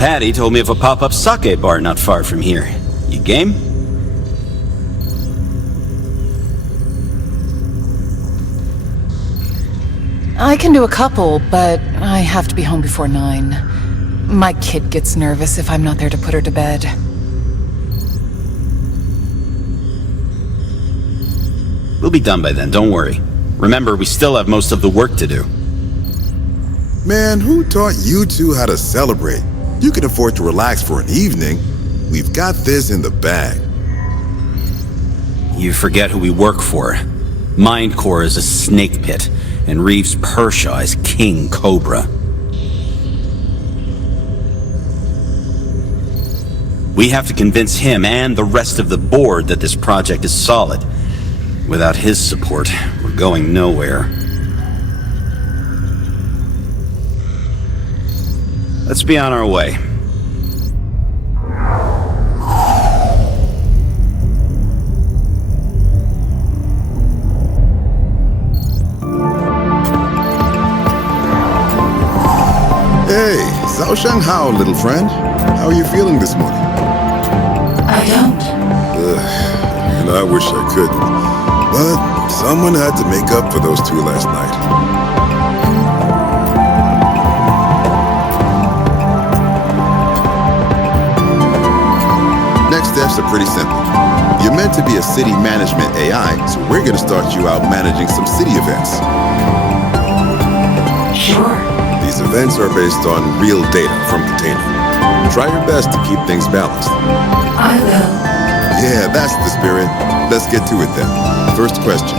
Patty told me of a pop-up sake bar not far from here. You game? I can do a couple, but I have to be home before 9. My kid gets nervous if I'm not there to put her to bed. We'll be done by then, don't worry. Remember, we still have most of the work to do. Man, who taught you two how to celebrate? You can afford to relax for an evening. We've got this in the bag. You forget who we work for. Mindcore is a snake pit, and Reeves Pershaw is King Cobra. We have to convince him and the rest of the board that this project is solid. Without his support, we're going nowhere. Let's be on our way. Hey, Zhao Shanghao, little friend. How are you feeling this morning? I don't. And I wish I could. But someone had to make up for those two last night. Next steps are pretty simple. You're meant to be a city management AI, so we're gonna start you out managing some city events. Sure. These events are based on real data from Catena. Try your best to keep things balanced. I will. Yeah, that's the spirit. Let's get to it then. First question.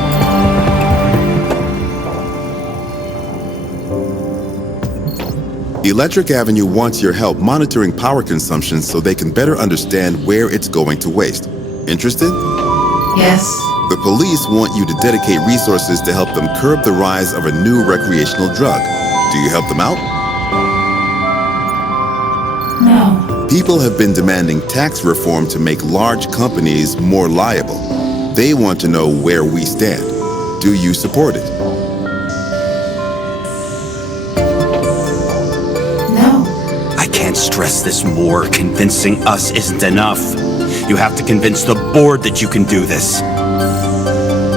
Electric Avenue wants your help monitoring power consumption so they can better understand where it's going to waste. Interested? Yes. The police want you to dedicate resources to help them curb the rise of a new recreational drug. Do you help them out? No. People have been demanding tax reform to make large companies more liable. They want to know where we stand. Do you support it? No. I can't stress this more. Convincing us isn't enough. You have to convince the board that you can do this.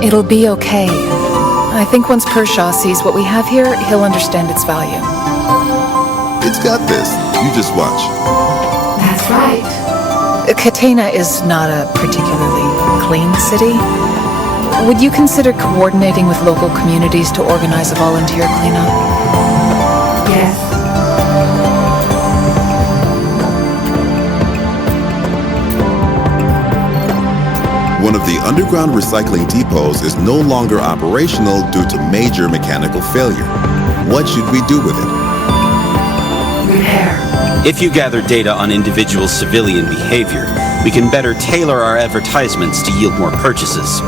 It'll be okay. I think once Pershaw sees what we have here, he'll understand its value. It's got this. You just watch. That's right. Catena is not a particularly clean city. Would you consider coordinating with local communities to organize a volunteer cleanup? Yes. One of the underground recycling depots is no longer operational due to major mechanical failure. What should we do with it? Repair. If you gather data on individual civilian behavior, we can better tailor our advertisements to yield more purchases.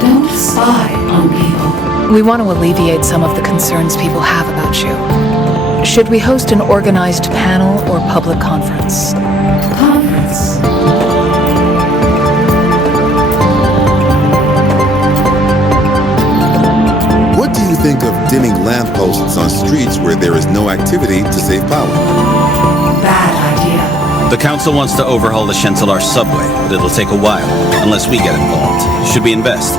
Don't spy on people. We want to alleviate some of the concerns people have about you. Should we host an organized panel or public conference? Conference. What do you think of dimming lampposts on streets where there is no activity to save power? Bad idea. The council wants to overhaul the Chantelar subway, but it'll take a while, unless we get involved. Should we invest?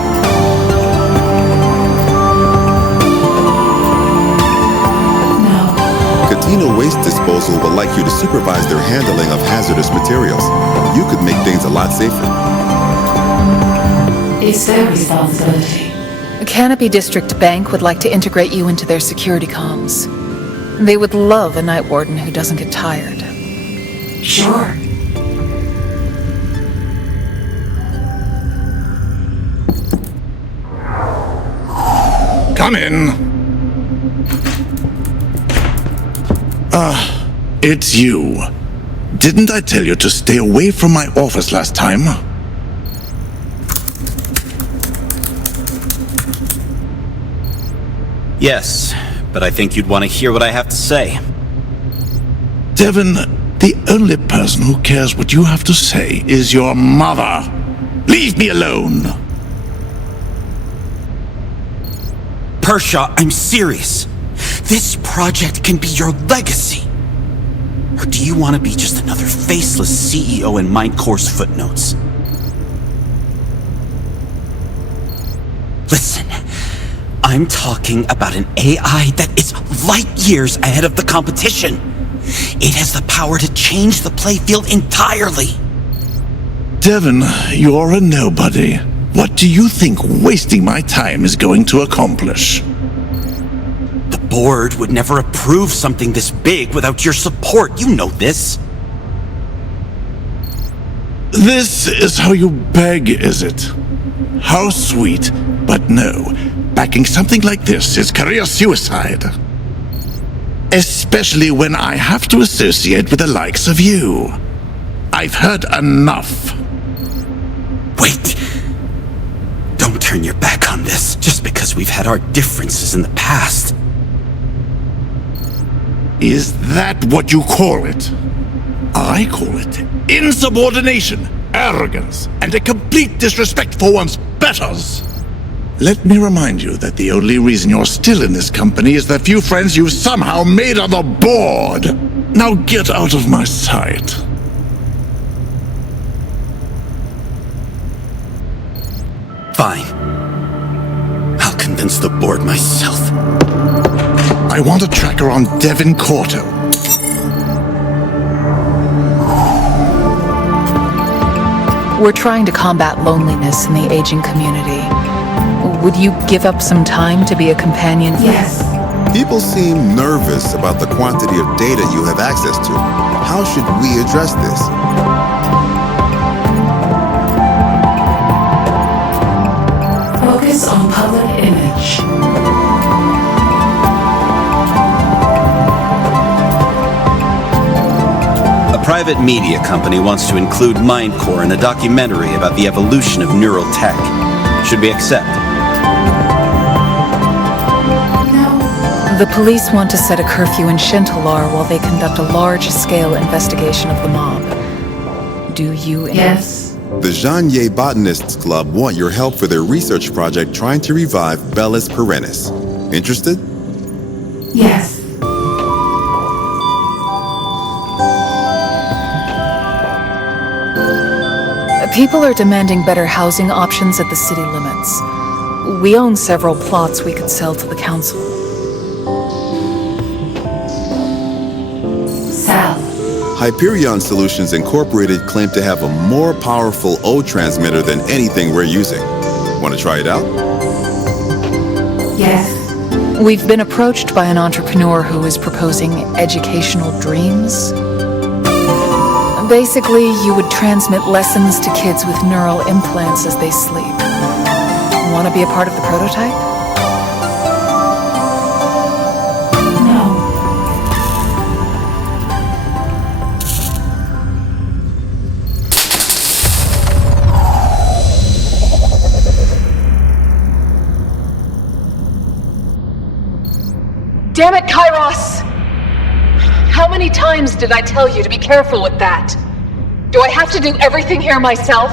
No. Catena Waste Disposal would like you to supervise their handling of hazardous materials. You could make things a lot safer. It's their responsibility. Canopy District Bank would like to integrate you into their security comms. They would love a night warden who doesn't get tired. Sure. Come in. It's you. Didn't I tell you to stay away from my office last time? Yes, but I think you'd want to hear what I have to say. Devon, the only person who cares what you have to say is your mother. Leave me alone. Pershaw, I'm serious. This project can be your legacy. Or do you want to be just another faceless CEO in MindCore's footnotes? Listen, I'm talking about an AI that is light years ahead of the competition. It has the power to change the playfield entirely. Devin, you're a nobody. What do you think wasting my time is going to accomplish? The board would never approve something this big without your support. You know this. This is how you beg, is it? How sweet. But no, backing something like this is career suicide. Especially when I have to associate with the likes of you. I've heard enough. Wait. Don't turn your back on this just because we've had our differences in the past. Is that what you call it? I call it insubordination, arrogance, and a complete disrespect for one's betters. Let me remind you that the only reason you're still in this company is the few friends you've somehow made on the board. Now get out of my sight. Fine. I'll convince the board myself. I want a tracker on Devin Corto. We're trying to combat loneliness in the aging community. Would you give up some time to be a companion? Yes. People seem nervous about the quantity of data you have access to. How should we address this? Focus on public image. A private media company wants to include MindCore in a documentary about the evolution of neural tech. Should we accept? The police want to set a curfew in Shintalar while they conduct a large-scale investigation of the mob. Do you... Yes. The Jean-Ye Botanists Club want your help for their research project trying to revive Bellis perennis. Interested? Yes. People are demanding better housing options at the city limits. We own several plots we could sell to the council. South. Hyperion Solutions Incorporated claim to have a more powerful O transmitter than anything we're using. Want to try it out? Yes. We've been approached by an entrepreneur who is proposing educational dreams. Basically, you would transmit lessons to kids with neural implants as they sleep. Want to be a part of the prototype? No. Damn it, Kairos! How many times did I tell you to be careful with that? Do I have to do everything here myself?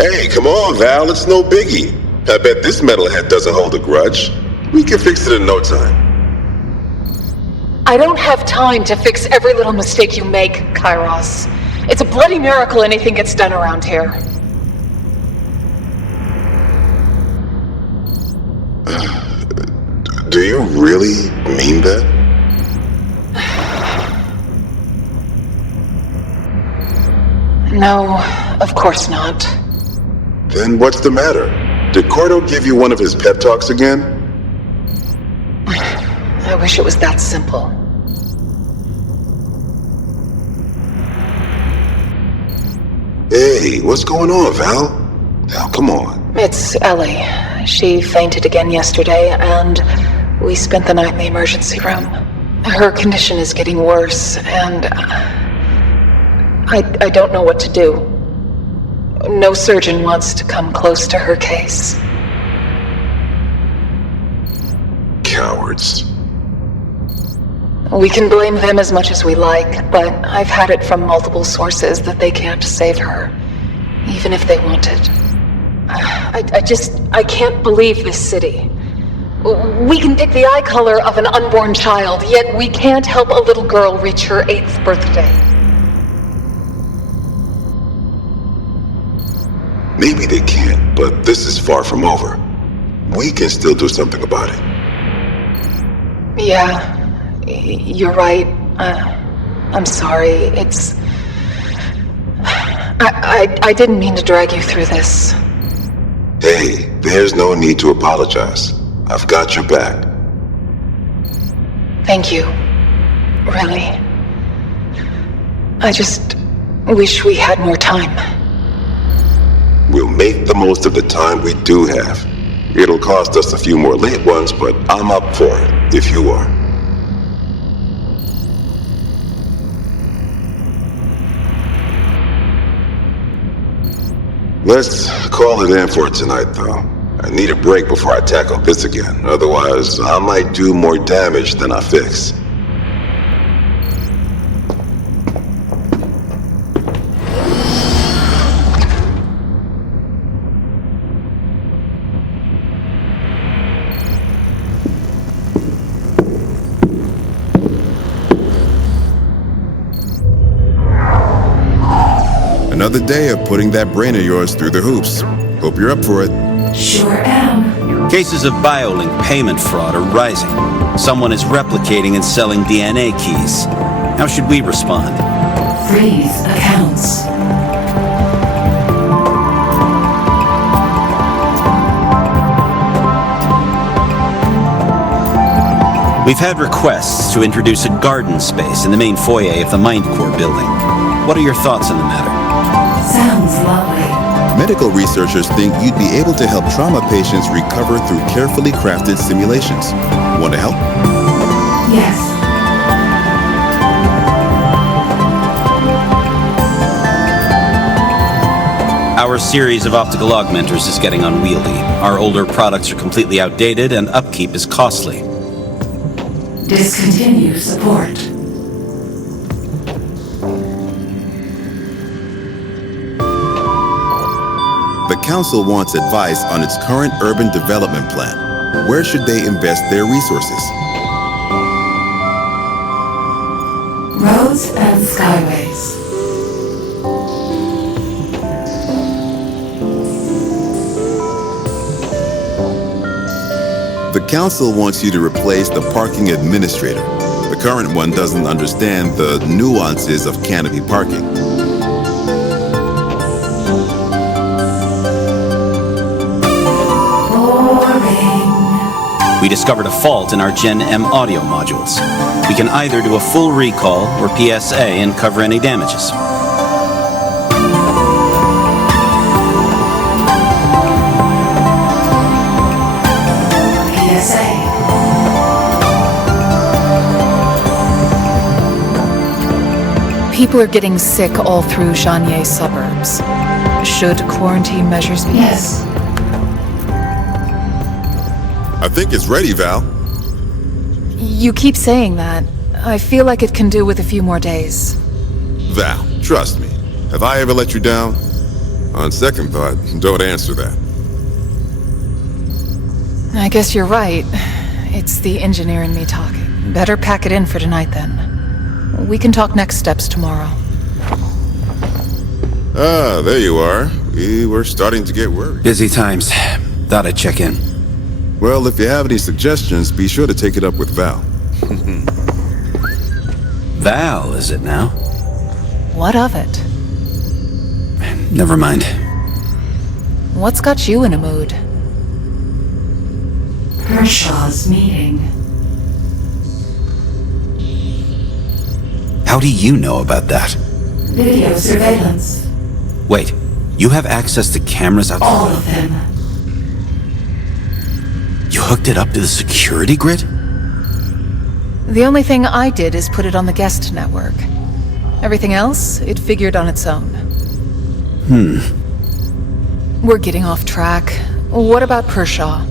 Hey, come on, Val, it's no biggie. I bet this metalhead doesn't hold a grudge. We can fix it in no time. I don't have time to fix every little mistake you make, Kairos. It's a bloody miracle anything gets done around here. Do you really mean that? No, of course not. Then what's the matter? Did Cordo give you one of his pep talks again? I wish it was that simple. Hey, what's going on, Val? Now, come on. It's Ellie. She fainted again yesterday, and we spent the night in the emergency room. Her condition is getting worse, and I don't know what to do. No surgeon wants to come close to her case. Cowards. We can blame them as much as we like, but I've had it from multiple sources that they can't save her, even if they wanted. I can't believe this city. We can pick the eye color of an unborn child, yet we can't help a little girl reach her 8th birthday. Maybe they can't, but this is far from over. We can still do something about it. Yeah, you're right. I'm sorry. I didn't mean to drag you through this. Hey, there's no need to apologize. I've got your back. Thank you. Really. I just wish we had more time. We'll make the most of the time we do have. It'll cost us a few more late ones, but I'm up for it, if you are. Let's call it in for tonight, though. I need a break before I tackle this again. Otherwise, I might do more damage than I fix. Another day of putting that brain of yours through the hoops. Hope you're up for it. Sure am. Cases of BioLink payment fraud are rising. Someone is replicating and selling DNA keys. How should we respond? Freeze accounts. We've had requests to introduce a garden space in the main foyer of the MindCore building. What are your thoughts on the matter? Sounds lovely. Medical researchers think you'd be able to help trauma patients recover through carefully crafted simulations. Want to help? Yes. Our series of optical augmenters is getting unwieldy. Our older products are completely outdated and upkeep is costly. Discontinue support. The council wants advice on its current urban development plan. Where should they invest their resources? Roads and skyways. The council wants you to replace the parking administrator. The current one doesn't understand the nuances of canopy parking. We discovered a fault in our Gen M audio modules. We can either do a full recall or PSA and cover any damages. PSA. People are getting sick all through Xanye's suburbs. Should quarantine measures be? Yes. I think it's ready, Val. You keep saying that. I feel like it can do with a few more days. Val, trust me. Have I ever let you down? On second thought, don't answer that. I guess you're right. It's the engineer in me talking. Better pack it in for tonight then. We can talk next steps tomorrow. Ah, there you are. We were starting to get worried. Busy times. Thought I'd check in. Well, if you have any suggestions, be sure to take it up with Val. Val, is it now? What of it? Never mind. What's got you in a mood? Kershaw's meeting. How do you know about that? Video surveillance. Wait, you have access to cameras out All of them. You hooked it up to the security grid? The only thing I did is put it on the guest network. Everything else, it figured on its own. We're getting off track. What about Pershaw?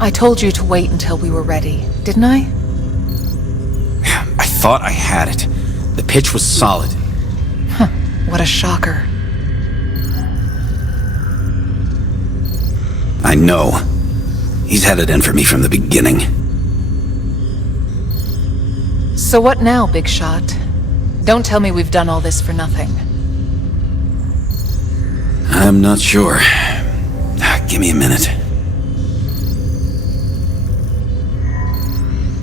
I told you to wait until we were ready, didn't I? I thought I had it. The pitch was solid. What a shocker. I know. He's had it in for me from the beginning. So what now, Big Shot? Don't tell me we've done all this for nothing. I'm not sure. Give me a minute.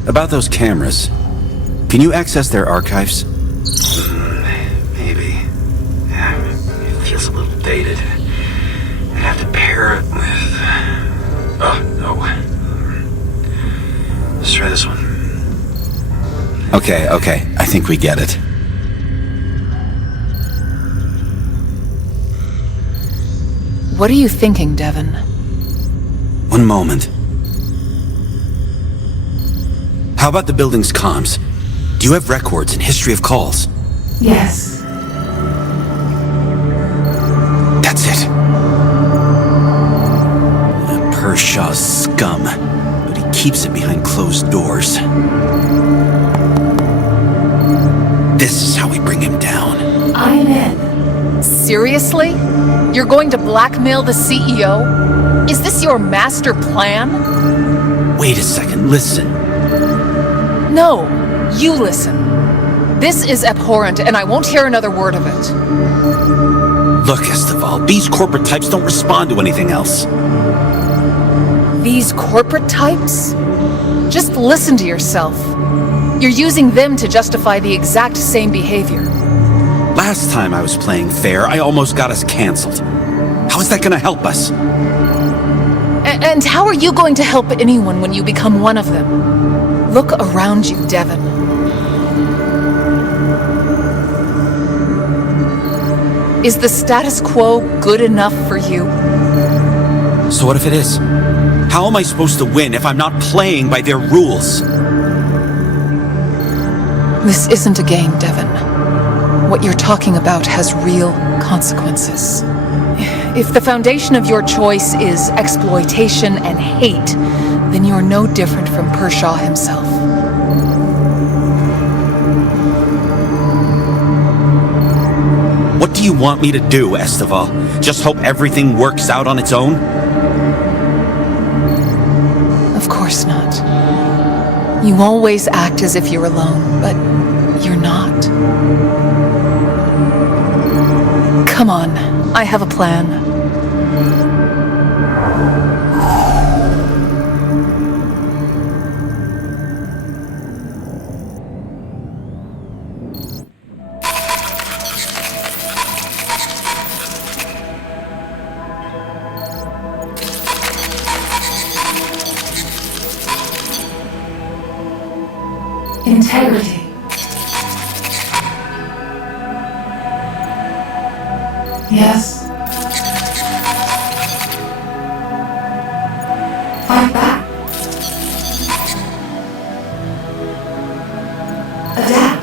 About those cameras. Can you access their archives? Maybe. It feels a little dated. I'd have to pair it with... Oh, no. Let's try this one. Okay. I think we get it. What are you thinking, Devon? One moment. How about the building's comms? Do you have records and history of calls? Yes. That's it. Pershaw's scum, but he keeps it behind closed doors. This is how we bring him down. I'm in. Seriously? You're going to blackmail the CEO? Is this your master plan? Wait a second, listen. No, you listen. This is abhorrent, and I won't hear another word of it. Look, Esteval, these corporate types don't respond to anything else. These corporate types? Just listen to yourself. You're using them to justify the exact same behavior. Last time I was playing fair, I almost got us canceled. How is that gonna help us? And how are you going to help anyone when you become one of them? Look around you, Devon. Is the status quo good enough for you? So what if it is? How am I supposed to win if I'm not playing by their rules? This isn't a game, Devon. What you're talking about has real consequences. If the foundation of your choice is exploitation and hate, then you're no different from Pershaw himself. What do you want me to do, Esteval? Just hope everything works out on its own? Of course not. You always act as if you're alone, but you're not. Come on, I have a plan. Integrity. Yes. Fight back. Adapt.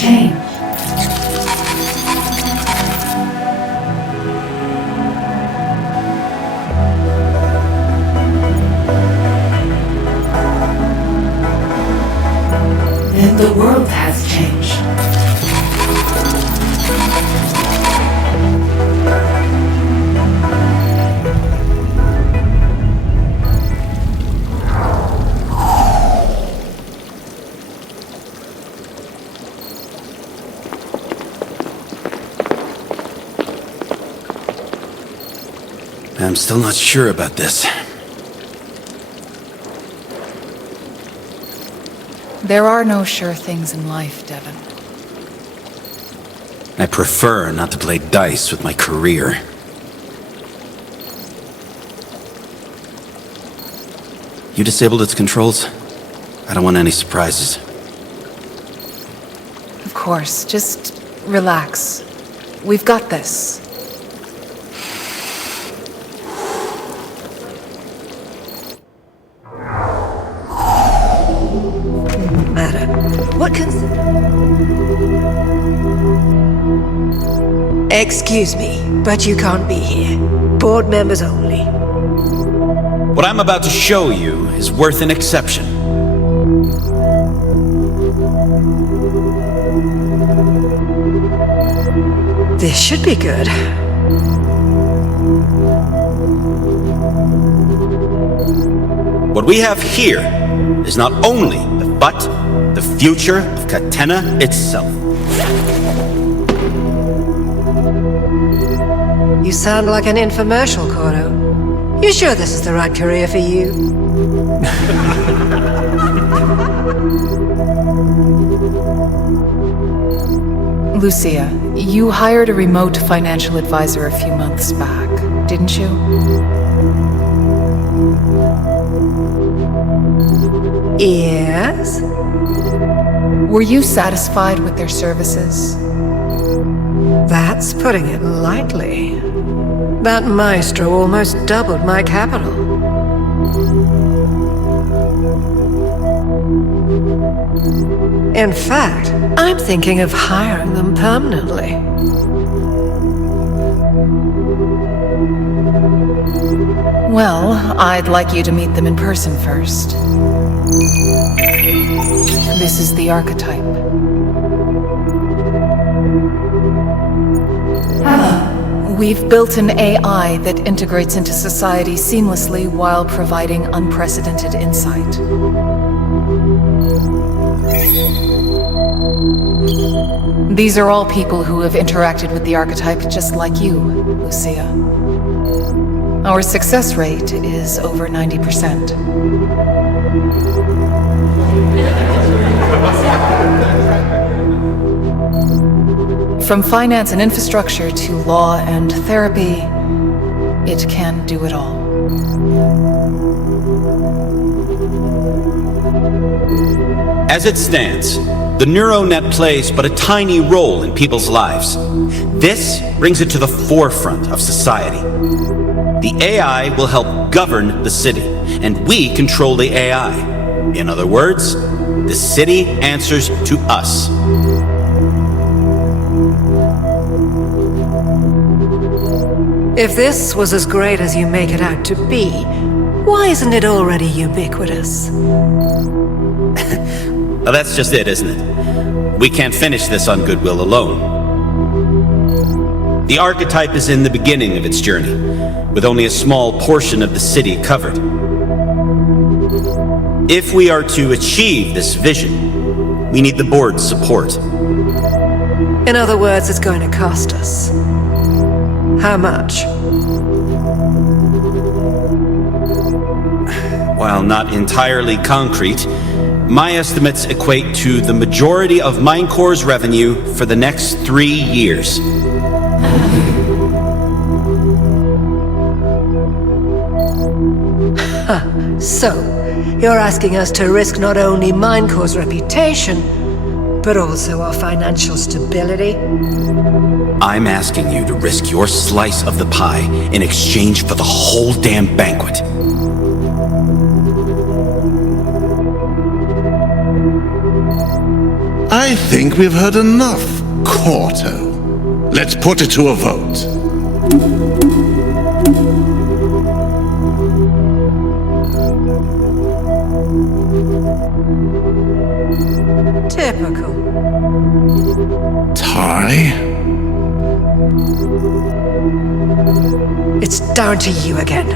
Change. Then the world has changed. I'm still not sure about this. There are no sure things in life, Devon. I prefer not to play dice with my career. You disabled its controls? I don't want any surprises. Of course, just relax. We've got this. Matter. What can... Excuse me, but you can't be here. Board members only. What I'm about to show you is worth an exception. This should be good. What we have here is not only but the future of Catena itself. You sound like an infomercial, Cordo. You sure this is the right career for you? Lucia, you hired a remote financial advisor a few months back, didn't you? Yes? Were you satisfied with their services? That's putting it lightly. That maestro almost doubled my capital. In fact, I'm thinking of hiring them permanently. Well, I'd like you to meet them in person first. This is the archetype. We've built an AI that integrates into society seamlessly while providing unprecedented insight. These are all people who have interacted with the archetype just like you, Lucia. Our success rate is over 90%. From finance and infrastructure to law and therapy, it can do it all. As it stands, the NeuroNet plays but a tiny role in people's lives. This brings it to the forefront of society. The AI will help govern the city, and we control the AI. In other words, the city answers to us. If this was as great as you make it out to be, why isn't it already ubiquitous? Well, that's just it, isn't it? We can't finish this on goodwill alone. The archetype is in the beginning of its journey, with only a small portion of the city covered. If we are to achieve this vision, we need the board's support. In other words, it's going to cost us. How much? While not entirely concrete, my estimates equate to the majority of Minecore's revenue for the next 3 years. So, you're asking us to risk not only Minecore's reputation, but also our financial stability? I'm asking you to risk your slice of the pie in exchange for the whole damn banquet. I think we've heard enough, Corto. Let's put it to a vote. Typical. Tie? It's down to you again.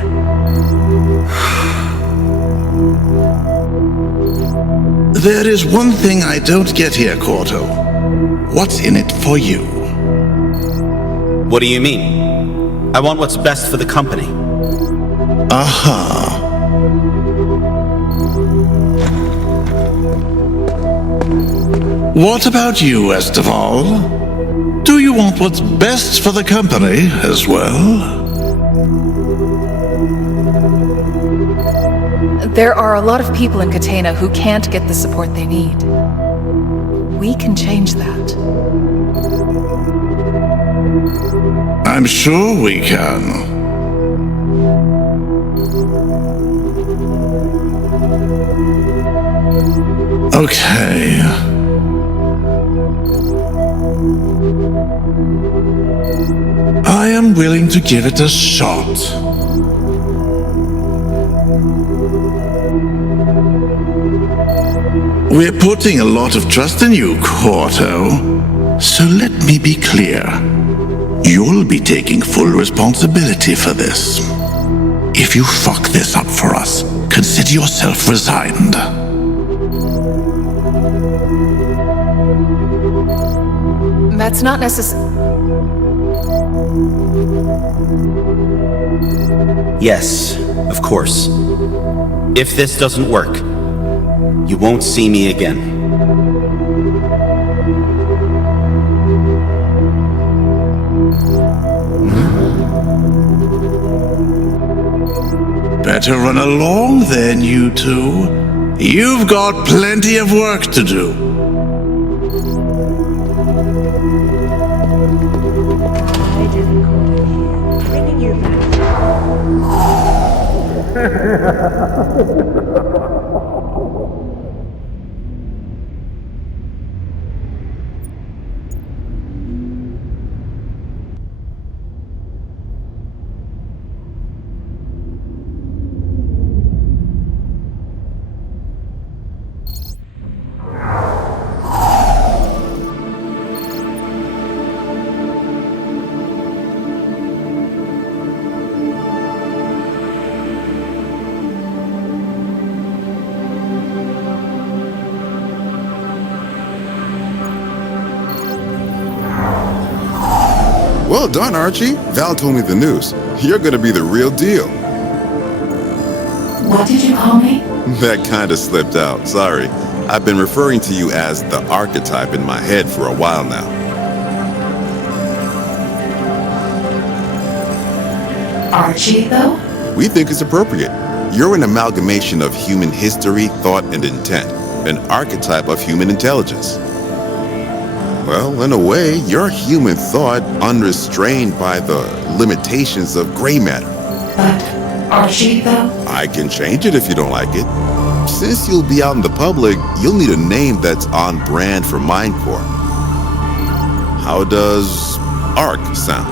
There is one thing I don't get here, Corto. What's in it for you? What do you mean? I want what's best for the company. Aha. What about you, Esteval? Do you want what's best for the company as well? There are a lot of people in Catena who can't get the support they need. We can change that. I'm sure we can. Okay. I am willing to give it a shot. We're putting a lot of trust in you, Corto. So let me be clear. You'll be taking full responsibility for this. If you fuck this up for us, consider yourself resigned. That's not necessary. Yes, of course. If this doesn't work, you won't see me again. Better run along then, you two. You've got plenty of work to do. I didn't call you here. Bringing you back. Well done, Archie. Val told me the news. You're gonna be the real deal. What did you call me? That kinda slipped out, sorry. I've been referring to you as the archetype in my head for a while now. Archie, though? We think it's appropriate. You're an amalgamation of human history, thought, and intent. An archetype of human intelligence. Well, in a way, you're human thought unrestrained by the limitations of gray matter. But Archie, though? I can change it if you don't like it. Since you'll be out in the public, you'll need a name that's on brand for Mindcore. How does ARC sound?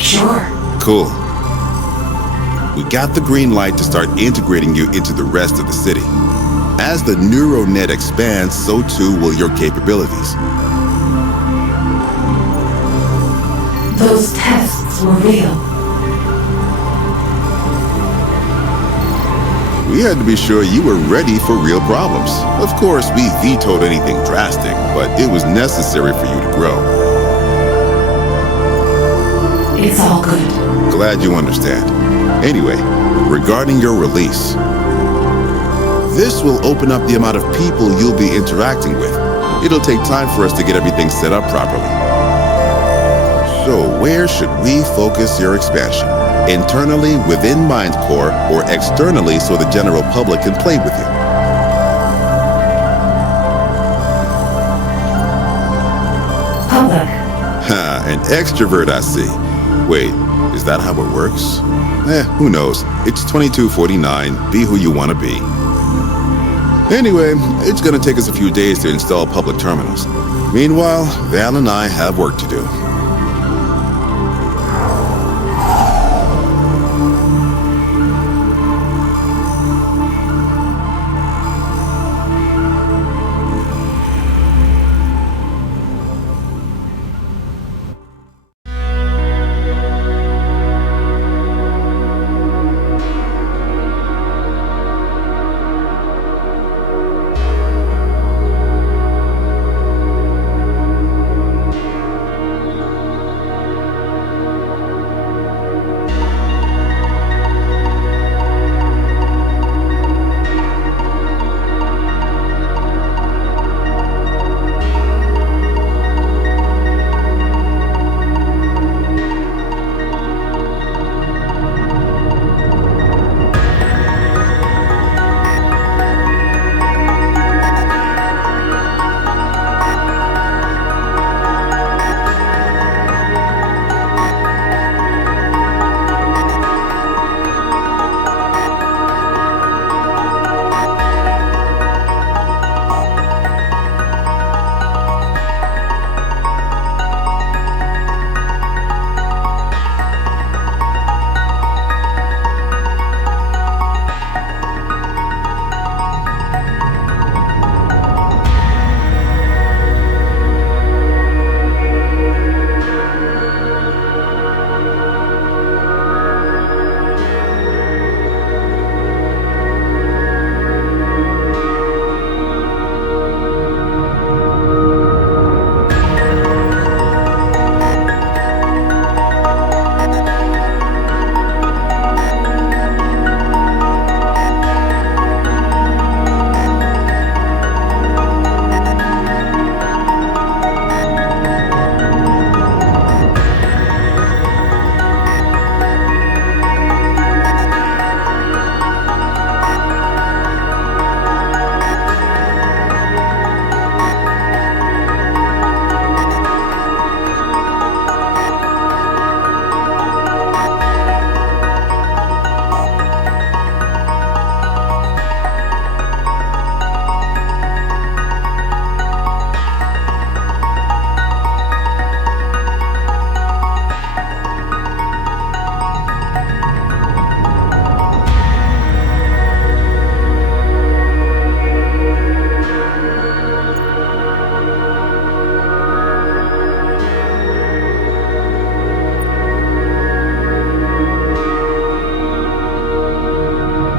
Sure. Cool. We got the green light to start integrating you into the rest of the city. As the NeuroNet expands, so too will your capabilities. Those tests were real. We had to be sure you were ready for real problems. Of course, we vetoed anything drastic, but it was necessary for you to grow. It's all good. Glad you understand. Anyway, regarding your release, this will open up the amount of people you'll be interacting with. It'll take time for us to get everything set up properly. So where should we focus your expansion? Internally within Mindcore or externally so the general public can play with you? Public. Ha, an extrovert I see. Wait, is that how it works? Who knows? It's 2249. Be who you want to be. Anyway, it's gonna take us a few days to install public terminals. Meanwhile, Val and I have work to do.